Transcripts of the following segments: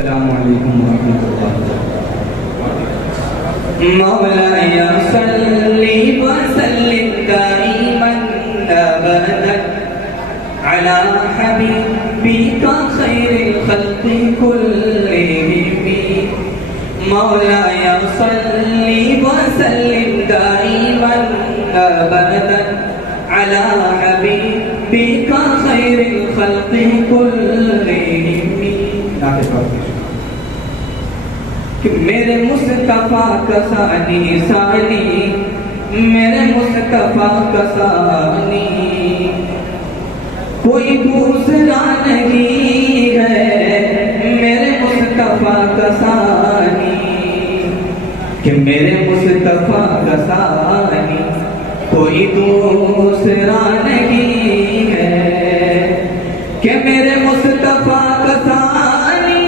السلام علیکم ورحمۃ اللہ وبرکاتہ۔ مولاي صلی وسلم دائما ابدا على حبيبك خير الخلق كلهم۔ مولاي صلی وسلم دائما ابدا على حبيبك خير الخلق كلهم۔ کہ میرے مصطفیٰ کا ثانی ثانی، میرے مصطفیٰ کا ثانی کوئی دوسرا نہیں ہے، میرے مصطفیٰ کا ثانی، کہ میرے مصطفیٰ کا ثانی کوئی دوسرا نہیں ہے، کہ میرے مصطفیٰ کا ثانی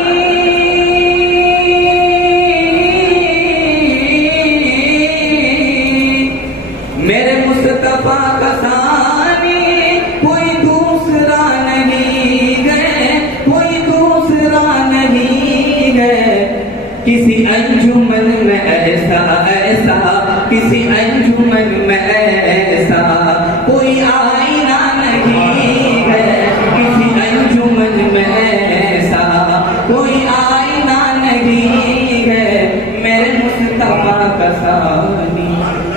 میرے مصطفیٰ کا ثانی کوئی دوسرا نہیں ہے، کوئی دوسرا نہیں ہے۔ کسی انجمن میں ایسا ایسا، کسی انجمن میں ایسا کوئی آئینہ نہیں ہے، کسی انجمن میں ایسا کوئی آئینہ نہیں ہے، میرے مصطفیٰ کا ثانی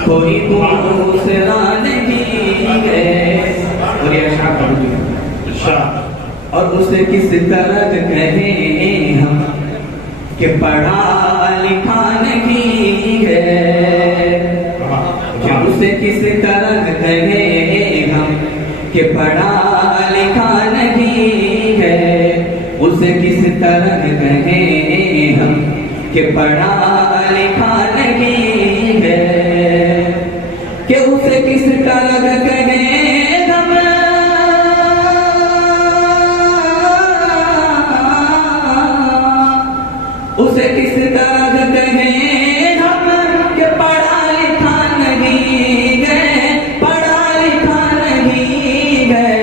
کوئی دوسرا نہیں ہے۔ اور یہ اشعار اور اسے کس طرح کہیں ہم کہ پڑھا لکھا نہیں ہے، کہ اسے کس طرح کہیں ہم کہ پڑھا لکھا نہیں ہے، اسے کس طرح کہیں ہم کہ پڑھا لکھا نہیں ہے، کہ اسے کس طرح کہیں ہم اسے کس طرح کہیں ہم کہ پڑھا لکھا نہیں ہے، پڑھا لکھا نہیں ہے۔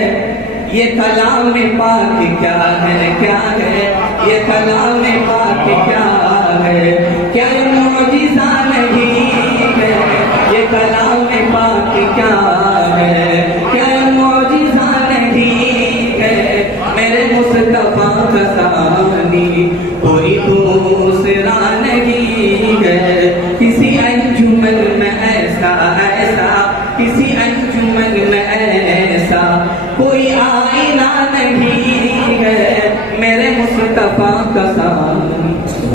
یہ کلام پاک کیا ہے، کیا ہے یہ کلام